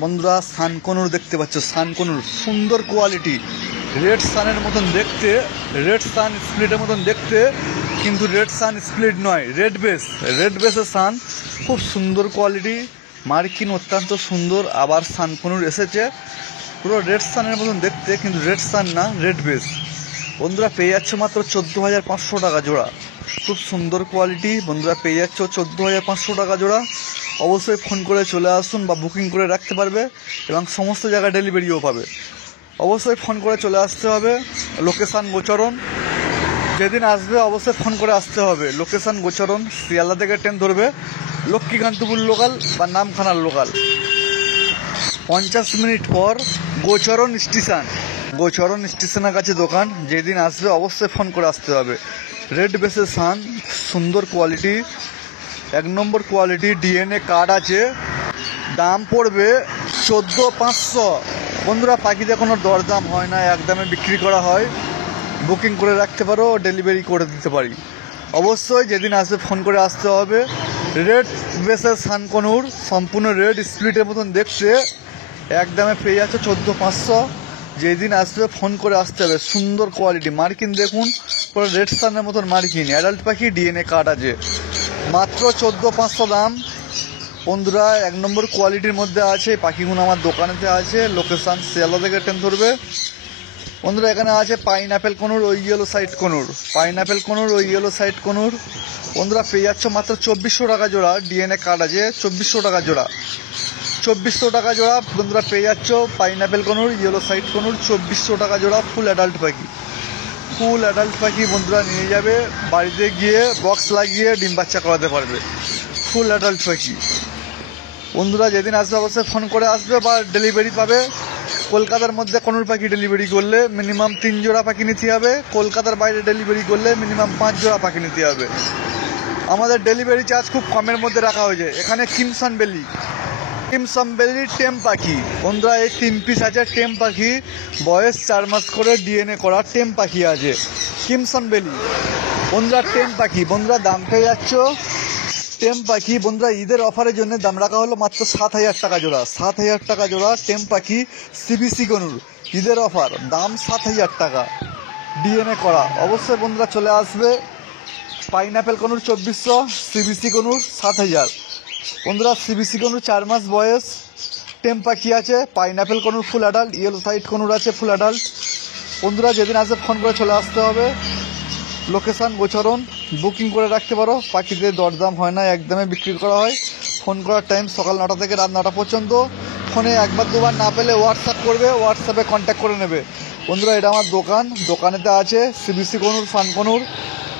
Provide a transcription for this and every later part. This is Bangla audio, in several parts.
বন্ধুরা সানকনুর দেখতে পাচ্ছ, সানকনুর সুন্দর কোয়ালিটি, রেড সানের মতন দেখতে, রেড সান স্প্লিটের মতন দেখতে, কিন্তু রেড সান স্প্লিট নয়, রেড বেসের সান, খুব সুন্দর কোয়ালিটি, মার্কিন অত্যন্ত সুন্দর। আবার সানকনুর এসেছে পুরো রেড সানের মতন দেখতে, কিন্তু রেড সান না, রেড বেস। বন্ধুরা পেয়ে যাচ্ছে মাত্র 14,500 টাকা জোড়া, খুব সুন্দর কোয়ালিটি। বন্ধুরা পেয়ে যাচ্ছ 14,500 টাকা জোড়া। অবশ্যই ফোন করে চলে আসুন বা বুকিং করে রাখতে পারবে এবং সমস্ত জায়গায় ডেলিভারিও পাবে। অবশ্যই ফোন করে চলে আসতে হবে। লোকেশান গোচরণ, যেদিন আসবে অবশ্যই ফোন করে আসতে হবে। লোকেশান গোচরণ, শিয়ালদা থেকে ট্রেন ধরবে, লক্ষ্মীকান্তপুর লোকাল বা নামখানার লোকাল। 50 মিনিট পর গোচরণ স্টেশনের কাছে দোকান। যেদিন আসবে অবশ্যই ফোন করে আসতে হবে। রেড বেসের সান, সুন্দর কোয়ালিটি, 1 নম্বর কোয়ালিটি, ডিএনএ কার্ড আছে। দাম পড়বে 14,500। বন্ধুরা পাখিতে কোনো দরদাম হয় না, একদমে বিক্রি করা হয়। বুকিং করে রাখতে পারো, ডেলিভারি করে দিতে পারি। অবশ্যই যেদিন আসবে ফোন করে আসতে হবে। রেড বেসের সানকনুর, সম্পূর্ণ রেড স্প্লিটের মতন দেখতে, একদমে পেয়ে যাচ্ছে 14,500। যেদিন আসবে ফোন করে আসতে হবে। সুন্দর কোয়ালিটি, মার্কিন দেখুন, পুরো রেড সানের মতন মার্কিন, অ্যাডাল্ট পাখি, ডিএনএ কার্ড আছে। মাত্র 14,500 দাম। বন্ধুরা 1 নম্বর কোয়ালিটির মধ্যে আছে। পাখিগুলো আমার দোকানেতে আছে। লোকেশান শিয়ালদা থেকে ট্রেন ধরবে। বন্ধুরা এখানে আছে পাইনঅ্যাপেল কনুর, ওই yellow side conure, pineapple conure, ওই ইয়েলো সাইড কনুর। বন্ধুরা পেয়ে যাচ্ছ মাত্র 2,400 টাকা জোড়া, ডিএনএ কার্ড আছে। 2,400 টাকা জোড়া, 2,400 টাকা জোড়া। বন্ধুরা পেয়ে যাচ্ছ pineapple conure, yellow side conure, 2,400 টাকা জোড়া। ফুল অ্যাডাল্ট পাখি বন্ধুরা নিয়ে যাবে, বাড়িতে গিয়ে বক্স লাগিয়ে ডিম বাচ্চা করাতে পারবে। ফুল অ্যাডাল্ট পাখি। বন্ধুরা যেদিন আসবে অবশ্যই ফোন করে আসবে বা ডেলিভারি পাবে। কলকাতার মধ্যে কনুর পাখি ডেলিভারি করলে মিনিমাম 3 জোড়া পাখি নিতে হবে। কলকাতার বাইরে ডেলিভারি করলে মিনিমাম 5 জোড়া পাখি নিতে হবে। আমাদের ডেলিভারি চার্জ খুব কমের মধ্যে রাখা হয়েছে। এখানে কিমসন বেলি টেম পাখি। বন্ধুরা এই 3 পিস আছে টেম পাখি, বয়স 4 মাস করে, ডিএনএ করা টেম পাখি আছে। কিমসন বেলি বন্ধুরা, টেম পাখি। বন্ধুরা দাম পেয়ে যাচ্ছ টেম পাখি। বন্ধুরা ঈদের অফারের জন্য দাম রাখা হলো মাত্র 7,000 টাকা জোড়া, 7,000 টাকা জোড়া টেম পাখি, সিবিসি কনুর। ঈদের অফার, দাম 7,000 টাকা, ডিএনএ করা। অবশ্যই বন্ধুরা চলে আসবে। Pineapple conure 2,400, CBC conure 7,000। বন্ধুরা সিবিসি কনুর 4 মাস বয়স, টেম পাখি আছে। Pineapple conure full adult, yellow side conure আছে ফুল অ্যাডাল্ট। বন্ধুরা যেদিন আসবে ফোন করে চলে আসতে হবে। লোকেশান গোচরণ, বুকিং করে রাখতে পারো। পাখিতে দরদাম হয় না, একদমে বিক্রি করা হয়। ফোন করার টাইম সকাল 9টা থেকে রাত 9টা পর্যন্ত। ফোনে 1-2বার না পেলে হোয়াটসঅ্যাপ করবে, হোয়াটসঅ্যাপে কন্ট্যাক্ট করে নেবে। বন্ধুরা এটা আমার দোকানেতে আছে সিবিসি কনুর, সানকনুর।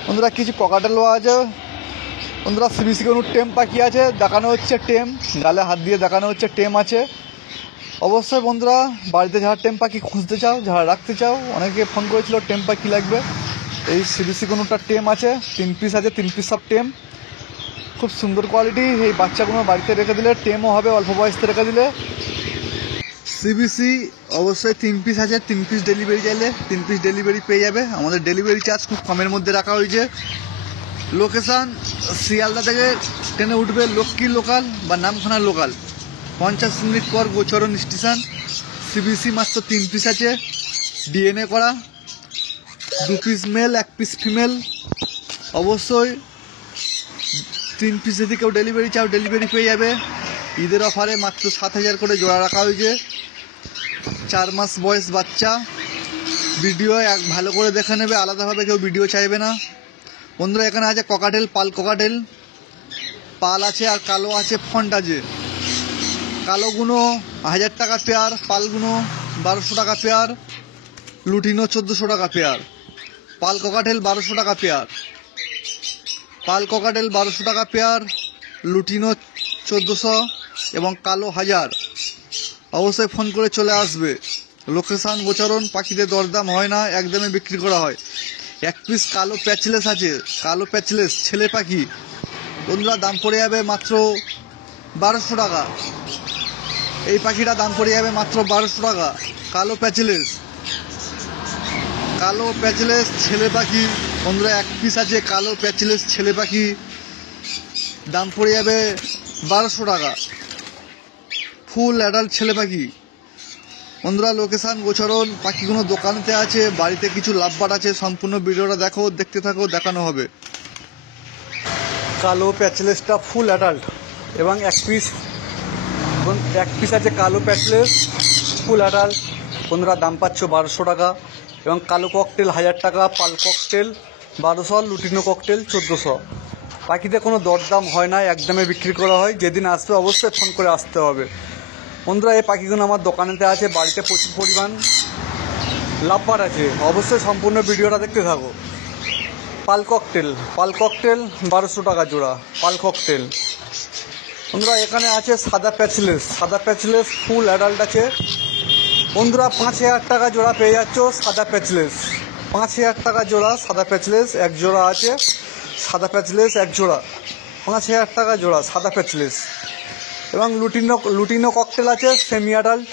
বন্ধুরা কিছু ককাটেলও আছে। বন্ধুরা সিবিসি কনুর টেম পাখি আছে, দেখানো হচ্ছে টেম, গালে হাত দিয়ে দেখানো হচ্ছে টেম আছে। অবশ্যই বন্ধুরা বাড়িতে যারা টেম পাখি খুঁজতে চাও, যারা রাখতে চাও, অনেকে ফোন করেছিল টেম পাখি লাগবে। এই সিবিসি কনুরটা টেম আছে, 3 পিস আছে, 3 পিস সব টেম, খুব সুন্দর কোয়ালিটি। এই বাচ্চাগুলো বাড়িতে রেখে দিলে টেমও হবে, অল্প বয়সে রেখে দিলে। সিবিসি অবশ্যই 3 পিস আছে, 3 পিস ডেলিভারি চাইলে 3 পিস ডেলিভারি পেয়ে যাবে। আমাদের ডেলিভারি চার্জ খুব কমের মধ্যে রাখা হয়েছে। লোকেশান শিয়ালদা থেকে ট্রেনে উঠবে লক্ষ্মী লোকাল বা নামখানা লোকাল, 50 মিনিট পর গোচরণ স্টেশন। সিবিসি মাত্র 3 পিস আছে, ডিএনএ করা, 2 পিস মেল 1 পিস ফিমেল। অবশ্যই 3 পিস যদি কেউ ডেলিভারি চাও ডেলিভারি পেয়ে যাবে। ঈদের অফারে মাত্র 7,000 করে জোড়া রাখা হয়েছে। 4 মাস বয়স বাচ্চা। ভিডিও ভালো করে দেখে নেবে, আলাদাভাবে কেউ ভিডিও চাইবে না। বন্ধুরা এখানে আছে ককাটেল, পাল ককাটেল, পাল আছে আর কালো আছে, ফন্ট আছে। কালোগুলো 1,000 টাকা পেয়ার, পালগুলো 1,200 টাকা পেয়ার, লুটিনো 1,400 টাকা পেয়ার। পাল ককাটেল 1,200 টাকা পেয়ার, পাল ককাটেল 1,200 টাকা পেয়ার, লুটিনো 1,400 এবং কালো 1,000। অবশ্যই ফোন করে চলে আসবে। লোকেশান গোচরণ, পাখিতে দরদাম হয় না, একদমে বিক্রি করা হয়। 1 পিস কালো প্যাচলেস আছে, কালো প্যাচলেস ছেলে পাখি। বন্ধুরা দাম পড়ে যাবে মাত্র 1,200 টাকা। এই পাখিটা দাম পড়ে যাবে মাত্র 1,200 টাকা। কালো প্যাচলেস ছেলে পাখি। বন্ধুরা 1 পিস আছে কালো প্যাচলেস ছেলে পাখি, দাম পড়ে যাবে 1,200 টাকা। ফুল অ্যাডাল্ট ছেলে পাখি। বন্ধুরা লোকেশন গোচরণ, পাখিগুলো দোকানেতে আছে, বাড়িতে কিছু লাভবাট আছে। সম্পূর্ণ ভিডিওটা দেখো, দেখতে থাকো, দেখানো হবে। কালো প্যাচলেসটা ফুল অ্যাডাল্ট এবং এক পিস আছে কালো প্যাচলেস ফুল অ্যাডাল্ট। বন্ধুরা দাম পাচ্ছ 1200 টাকা এবং কালো ককটেল 1000 টাকা, পাল ককটেল 1200, লুটিনো ককটেল 1400। পাখিতে কোনো দরদাম হয় না, একদমে বিক্রি করা হয়। যেদিন আসবে অবশ্যই ফোন করে আসতে হবে। বন্ধুরা এই পাখিগুলো আমার দোকানেতে আছে, বাড়িতে প্রচুর পরিমাণ লাভবার আছে। অবশ্যই সম্পূর্ণ ভিডিওটা দেখতে থাকো। পাল ককটেল 1200 টাকা জোড়া পাল ককটেল। বন্ধুরা এখানে আছে সাদা প্যাচলেস ফুল অ্যাডাল্ট আছে। বন্ধুরা 5000 টাকা জোড়া পেয়ে যাচ্ছ সাদা প্যাচলেস। 5000 টাকা জোড়া সাদা প্যাচলেস এক জোড়া আছে। সাদা প্যাচলেস এক জোড়া 5000 টাকা জোড়া সাদা প্যাচলেস। এবং লুটিনো ককটেল আছে সেমি অ্যাডাল্ট।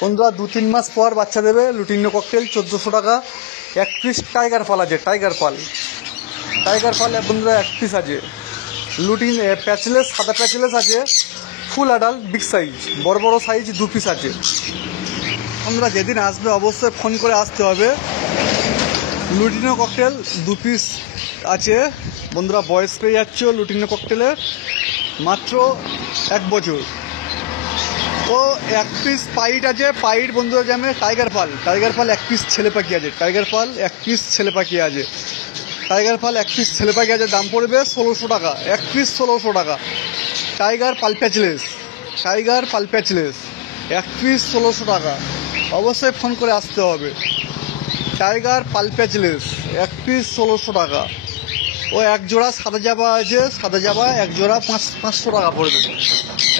বন্ধুরা 2-3 মাস পর বাচ্চা দেবে। লুটিনো ককটেল 1400 টাকা। এক পিস টাইগার পাল আছে, টাইগার পাল বন্ধুরা এক পিস আছে। প্যাচলেস সাদা প্যাচলেস আছে ফুল অ্যাডাল্ট, বিগ সাইজ, বড় সাইজ 2 পিস আছে। বন্ধুরা যেদিন আসবে অবশ্যই ফোন করে আসতে হবে। লুটিনো ককটেল 2 পিস আছে। বন্ধুরা বয়স পেয়ে যাচ্ছ লুটিনো ককটেলের মাত্র 1 বছর। ও এক পিস পাইট আছে, পাইট বন্ধুরা জানে। টাইগার পাল 1 পিস ছেলে পাখি আছে। টাইগার পাল 1 পিস ছেলে পাখি আছে। দাম পড়বে 1600 টাকা, 1 পিস 1600 টাকা। টাইগার পাল প্যাচলেস 1 পিস 1600 টাকা। অবশ্যই ফোন করে আসতে হবে। টাইগার পাল প্যাচলেস 1 পিস 1600 টাকা। ও এক জোড়া সাদা জাবা আছে, সাদা জাবা এক জোড়া 500 টাকা পড়বে।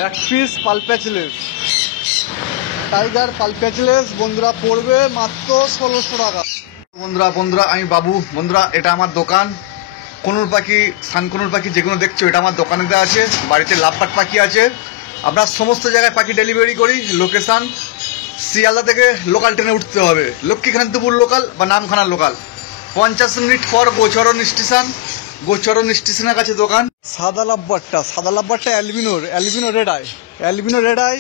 1 পিস পাল প্যাচলেস টাইগার পাল প্যাচলেস বন্ধুরা পড়বে মাত্র 1600 টাকা। বন্ধুরা আমি বাবু। বন্ধুরা এটা আমার দোকান। কনুর পাখি, সানকনুর পাখি যেগুলো দেখছো এটা আমার দোকানেতে আছে। বাড়িতে লাভবাট পাখি আছে। আমরা সমস্ত জায়গায় পাখি ডেলিভারি করি। লোকেশান শিয়ালদা থেকে লোকাল ট্রেনে উঠতে হবে, লক্ষ্মীকান্তপুর লোকাল বা নামখানা লোকাল। 50 মিনিট পর গোচরণ স্টেশনের কাছে দোকান। সাদা লাভবাটটা অ্যালবিনো রেড আই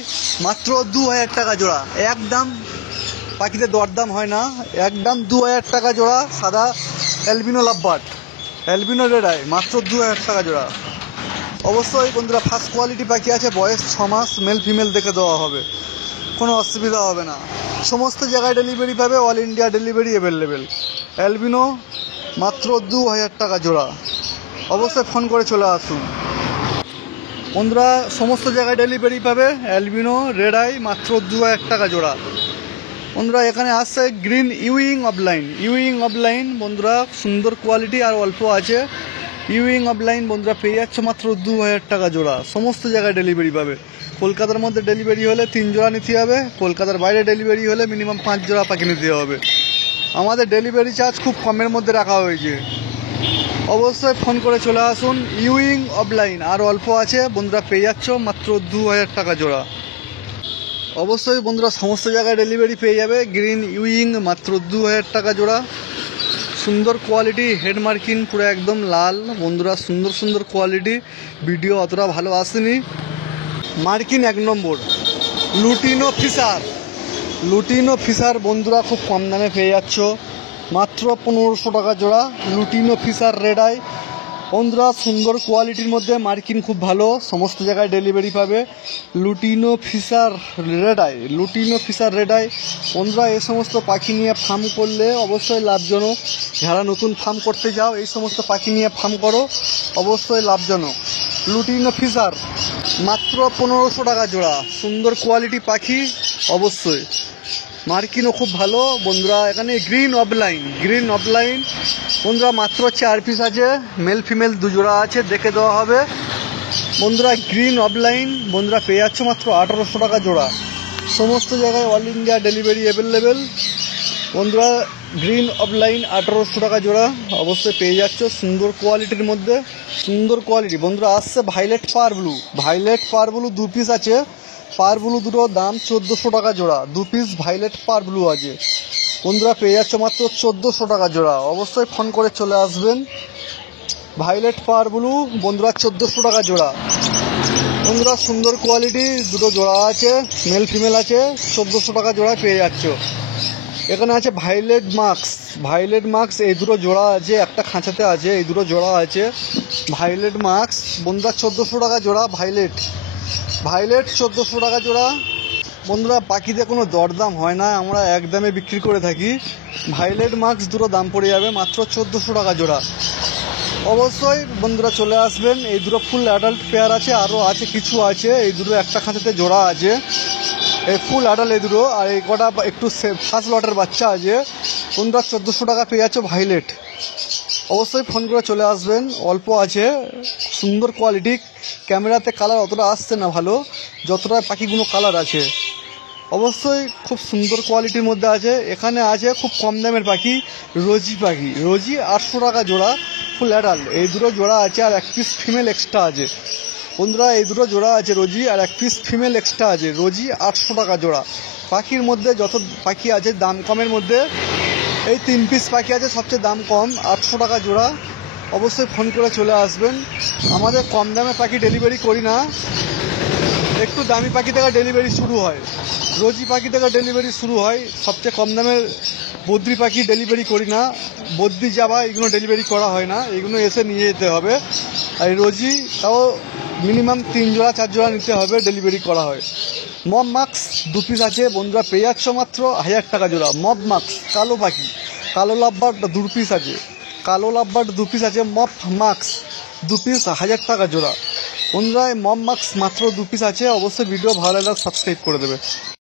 মাত্র 2000 টাকা জোড়া। একদম পাখিতে দরদাম হয় না, একদম 2000 টাকা জোড়া। সাদা অ্যালবিনো রেড আই মাত্র 2000 টাকা জোড়া। অবশ্যই বন্ধুরা ফার্স্ট কোয়ালিটি পাখি আছে। বয়স 6 মাস, মেল ফিমেল দেখে দেওয়া হবে, কোনো অসুবিধা হবে না। সমস্ত জায়গায় ডেলিভারি পাবে, all India delivery available. Albino মাত্র 2000 টাকা জোড়া। অবশ্যই ফোন করে চলে আসুন। বন্ধুরা সমস্ত জায়গায় ডেলিভারি পাবে। অ্যালবিনো রেড আই মাত্র 2000 টাকা জোড়া। বন্ধুরা এখানে আসছে গ্রিন ইউইং অফলাইন বন্ধুরা সুন্দর কোয়ালিটি আর অল্প আছে। ইউইং অফলাইন বন্ধুরা পেয়ে যাচ্ছে মাত্র 2000 টাকা জোড়া। সমস্ত জায়গায় ডেলিভারি পাবে। কলকাতার মধ্যে ডেলিভারি হলে 3 জোড়া নিতে হবে। কলকাতার বাইরে ডেলিভারি হলে মিনিমাম 5 জোড়া পাখি নিতে হবে। আমাদের ডেলিভারি চার্জ খুব কমের মধ্যে রাখা হয়েছে। অবশ্যই ফোন করে চলে আসুন। ইউইং অফলাইন আর অল্প আছে বন্ধুরা পেয়ে যাচ্ছ মাত্র 2000 টাকা জোড়া। অবশ্যই বন্ধুরা সমস্ত জায়গায় ডেলিভারি পেয়ে যাবে। গ্রিন ইউইং মাত্র 2000 টাকা জোড়া। সুন্দর কোয়ালিটি, হেড মার্কিং পুরো একদম লাল। বন্ধুরা সুন্দর কোয়ালিটি। ভিডিও অতটা ভালো আসেনি, মার্কিং 1 নম্বর। লুটিনো ফিশার বন্ধুরা খুব কম দামে পেয়ে যাচ্ছ মাত্র 1500 টাকা জোড়া। লুটিনো ফিশার রেড আই বন্ধুরা সুন্দর কোয়ালিটির মধ্যে, মার্কিং খুব ভালো। সমস্ত জায়গায় ডেলিভারি পাবে। লুটিনো ফিশার রেড আই বন্ধুরা এই সমস্ত পাখি নিয়ে ফার্ম করলে অবশ্যই লাভজনক। যারা নতুন ফার্ম করতে যাও এই সমস্ত পাখি নিয়ে ফার্ম করো, অবশ্যই লাভজনক। লুটিনো ফিশার মাত্র 1500 টাকা জোড়া। সুন্দর কোয়ালিটি পাখি, অবশ্যই মার্কিংও খুব ভালো। বন্ধুরা এখানে গ্রিন অফলাইন বন্ধুরা মাত্র 4 পিস আছে। মেল ফিমেল 2 জোড়া আছে, দেখে দেওয়া হবে। বন্ধুরা গ্রিন অফলাইন বন্ধুরা পেয়ে যাচ্ছ মাত্র 1800 টাকা জোড়া। সমস্ত জায়গায় অল ইন্ডিয়া ডেলিভারি অ্যাভেলেবেল। বন্ধুরা গ্রিন অফলাইন 1800 টাকা জোড়া। অবশ্যই পেয়ে যাচ্ছ সুন্দর কোয়ালিটির মধ্যে, সুন্দর কোয়ালিটি। বন্ধুরা আসছে ভাইলেট পার ব্লু 2 পিস আছে। পার ব্লু দুটো দাম 1400 টাকা জোড়া। 2 পিস ভাইলেট পার ব্লু আছে বন্ধুরা পেয়ে যাচ্ছ মাত্র 1400 টাকা জোড়া। অবশ্যই ফোন করে চলে আসবেন। ভাইলেট পার ব্লু বন্ধুরা 1400 টাকা জোড়া। বন্ধুরা সুন্দর কোয়ালিটি দুটো জোড়া আছে, মেল ফিমেল আছে, 1400 টাকা জোড়া পেয়ে যাচ্ছ। এখানে আছে ভাইলেট মার্কস, এই দুটো জোড়া আছে, একটা খাঁচাতে আছে, এই দুটো জোড়া আছে ভাইলেট মার্কস। বন্ধুরা 1400 টাকা জোড়া ভাইলেট 1400 টাকা জোড়া। বন্ধুরা পাখিতে কোনো দরদাম হয় না, আমরা একদমে বিক্রি করে থাকি। ভাইলেট মার্কস দুটো দাম পড়ে যাবে মাত্র 1400 টাকা জোড়া। অবশ্যই বন্ধুরা চলে আসবেন। এই দুটো ফুল অ্যাডাল্ট পেয়ার আছে, আরও আছে কিছু আছে। এই দুটো একটা খাঁচাতে জোড়া আছে, এই ফুল অ্যাডাল্ট এই দুটো, আর এই কটা একটু ফার্স্ট লটের বাচ্চা আছে। বন্ধুরা 1400 টাকা পেয়ে যাচ্ছে ভাইলেট। অবশ্যই ফোন করে চলে আসবেন, অল্প আছে, সুন্দর কোয়ালিটি। ক্যামেরাতে কালার অতটা আসছে না ভালো, যতটা পাখিগুলো কালার আছে। অবশ্যই খুব সুন্দর কোয়ালিটির মধ্যে আছে। এখানে আছে খুব কম দামের পাখি, রোজি 800 টাকা জোড়া ফুল অ্যাডাল্ট। এই দুটো জোড়া আছে, আর এক পিস ফিমেল এক্সট্রা আছে। বন্ধুরা এই দুটো জোড়া আছে রোজি, আর এক পিস ফিমেল এক্সট্রা আছে। রোজি 800 টাকা জোড়া। পাখির মধ্যে যত পাখি আছে দাম কমের মধ্যে এই 3 পিস পাখি আছে সবচেয়ে দাম কম, 800 টাকা জোড়া। অবশ্যই ফোন করে চলে আসবেন। আমাদের কম দামে পাখি ডেলিভারি করি না, একটু দামি পাখি থেকে ডেলিভারি শুরু হয়, রোজি পাখি থেকে ডেলিভারি শুরু হয়। সবচেয়ে কম দামের বদ্রি পাখি ডেলিভারি করি না, বদ্রি জাবা এগুলো ডেলিভারি করা হয় না, এগুলো এসে নিয়ে যেতে হবে। আর রোজি তাও মিনিমাম 3 জোড়া 4 জোড়া নিতে হবে, ডেলিভারি করা হয়। মব মার্কস 2 পিস আছে, বন্ধুরা পেয়ে যাচ্ছ মাত্র 1000 টাকা জোড়া। মব মার্কস কালো পাখি, কালো লাভবার্ড 2 পিস আছে, মব মার্কস 2 পিস 1000 টাকা জোড়া। বন্ধুরা মব মার্কস মাত্র 2 পিস আছে। অবশ্যই ভিডিও ভালো লাগলে সাবস্ক্রাইব করে দেবে।